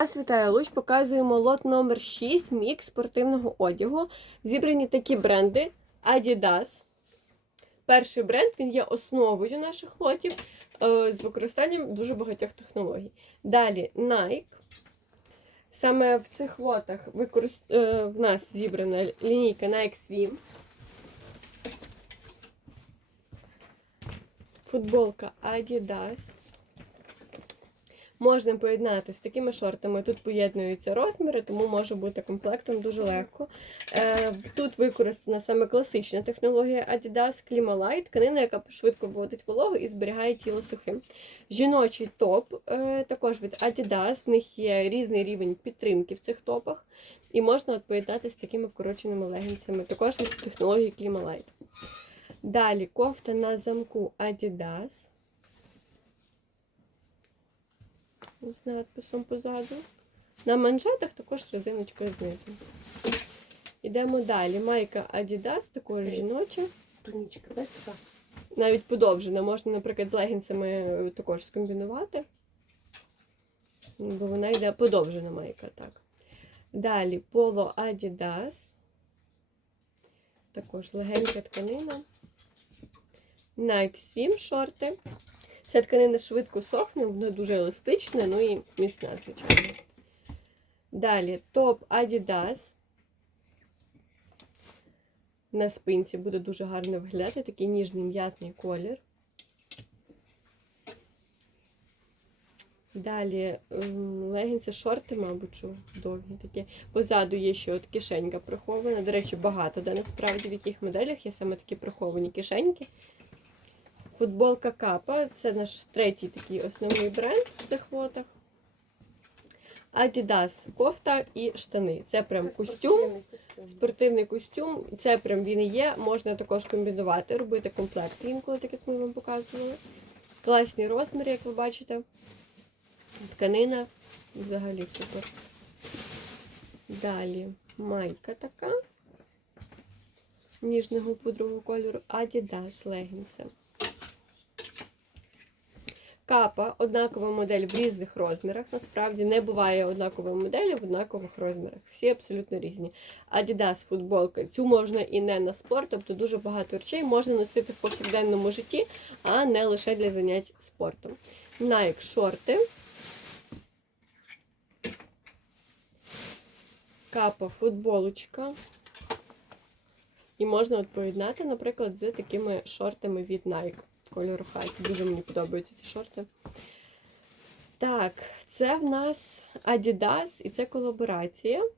Вас вітаю Луч, показуємо лот номер 6 мікс спортивного одягу. Зібрані такі бренди Adidas. Перший бренд він є основою наших лотів е, з використанням дуже багатьох технологій. Далі Nike. Саме в цих лотах використ... е, в нас зібрана лінійка Nike Swim. Футболка Adidas. Можна поєднати з такими шортами. Тут поєднуються розміри, тому може бути комплектом дуже легко. Е, Тут використана саме класична технологія Adidas Climalite, тканина, яка швидко вводить вологу і зберігає тіло сухим. Жіночий топ е, також від Adidas, в них є різний рівень підтримки в цих топах. І можна от поєднати з такими вкороченими легінцями, також від технології Climalite. Далі кофта на замку Adidas. З надписом позаду. На манжетах також резиночка знизу. Йдемо далі. Майка Adidas, також жіноча. Тунічка, бачиш така? Навіть подовжена. Можна, наприклад, з легінцями також скомбінувати. Бо вона йде подовжена майка, так. Далі поло Adidas. Також легенька тканина. Nike Swim шорти. Ця тканина швидко сохне, вона дуже еластична, ну і міцна, звичайно. Далі топ Adidas. На спинці буде дуже гарно виглядати, такий ніжний м'ятний колір. Далі ем, легінці, шорти, мабуть, що довгі такі. Позаду є ще от кишенька прихована. До речі, багато, де насправді в яких моделях є саме такі приховані кишеньки. Футболка Капа це наш третій такий основний бренд в цих лотах. Adidas кофта і штани. Це прям костюм, спортивний костюм. Це прям він і є. Можна також комбінувати, робити комплект інколи, так як ми вам показували. Класні розміри, як ви бачите. Тканина взагалі супер. Далі майка така. Ніжного пудрового кольору. Adidas легінси. Капа однакова модель в різних розмірах. Насправді не буває однакової моделі в однакових розмірах. Всі абсолютно різні. Adidas футболка. Цю можна і не на спорт, тобто дуже багато речей можна носити в повсякденному житті, а не лише для занять спортом. Nike шорти. Капа футболочка. І можна от поєднати, наприклад, з такими шортами від Nike кольору хакі. Дуже мені подобаються ці шорти. Так, це в нас Adidas і це колаборація.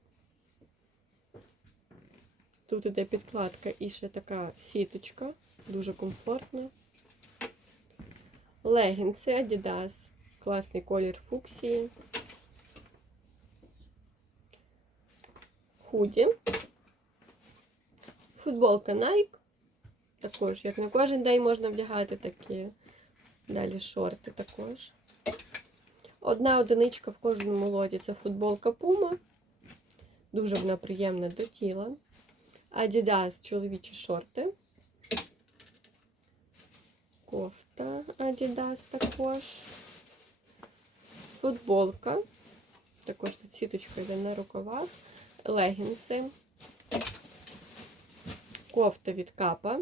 Тут іде підкладка і ще така сіточка, дуже комфортна. Легінси Adidas, класний колір фуксії. Худі. Футболка Nike. Також, як на кожен день можна вдягати такі. Далі шорти також. Одна одиничка в кожному лоті це футболка Puma. Дуже вона приємна до тіла. Adidas чоловічі шорти. Кофта Adidas також. Футболка. Також тут сіточка йде на рукавах. Легінси. Кофта від капа.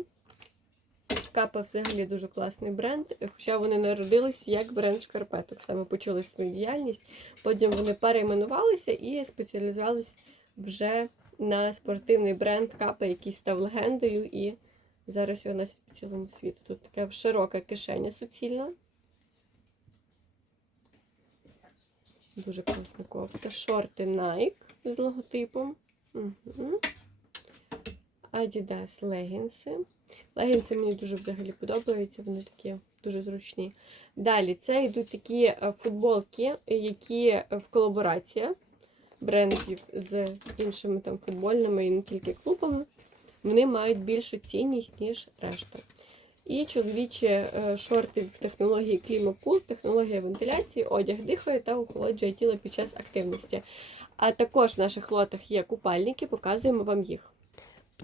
Капа взагалі дуже класний бренд, хоча вони народилися як бренд шкарпеток. Саме почали свою діяльність. Потім вони перейменувалися і спеціалізувалися вже на спортивний бренд Капа, який став легендою, і зараз його носять по цілому світу. Тут така широка кишеня суцільна. Дуже класна кофта. Шорти Nike з логотипом. Угу. Adidas легінси. Легінси мені дуже взагалі подобаються, вони такі дуже зручні. Далі це йдуть такі е, футболки, які в колаборація брендів з іншими там футбольними і не тільки клубами. Вони мають більшу цінність, ніж решта. І чоловічі е, шорти в технології Climacool, технологія вентиляції, одяг дихає та охолоджує тіло під час активності. А також в наших лотах є купальники, показуємо вам їх.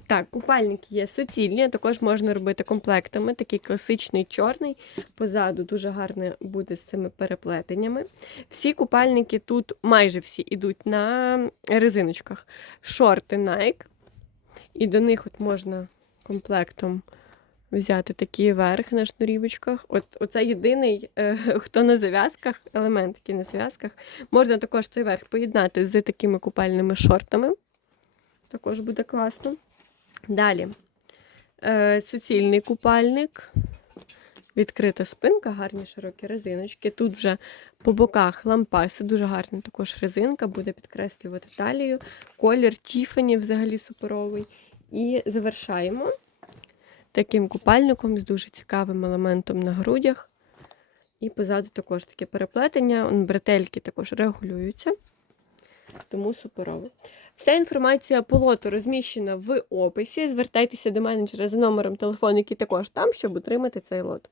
Так, купальники є суцільні, також можна робити комплектами. Такий класичний чорний. Позаду дуже гарно буде з цими переплетеннями. Всі купальники тут майже всі йдуть на резиночках. Шорти Nike. І до них от можна комплектом взяти такий верх на шнурівочках. От оце єдиний, е, хто на зав'язках, елемент, який на зав'язках. Можна також цей верх поєднати з такими купальними шортами. Також буде класно. Далі. Е, суцільний купальник. Відкрита спинка, гарні широкі резиночки. Тут вже по боках лампаси, дуже гарна також резинка, буде підкреслювати талію. Колір Тіфані взагалі суперовий. І завершаємо таким купальником з дуже цікавим елементом на грудях. І позаду також таке переплетення. Бретельки також регулюються. Тому суперово. Вся інформація по лоту розміщена в описі. Звертайтеся до менеджера за номером телефону, який також там, щоб отримати цей лот.